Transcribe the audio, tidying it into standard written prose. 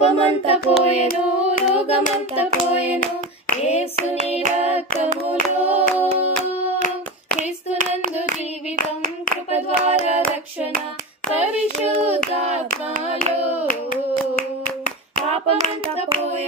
పాపమంతా పోయెను, రోగమంతా పోయెను యేసుని రక్తములో. క్రీస్తునందు జీవితం, కృప ద్వారా రక్షణ, పరిశుద్ధాత్మలో. పాపమంతా పోయెను,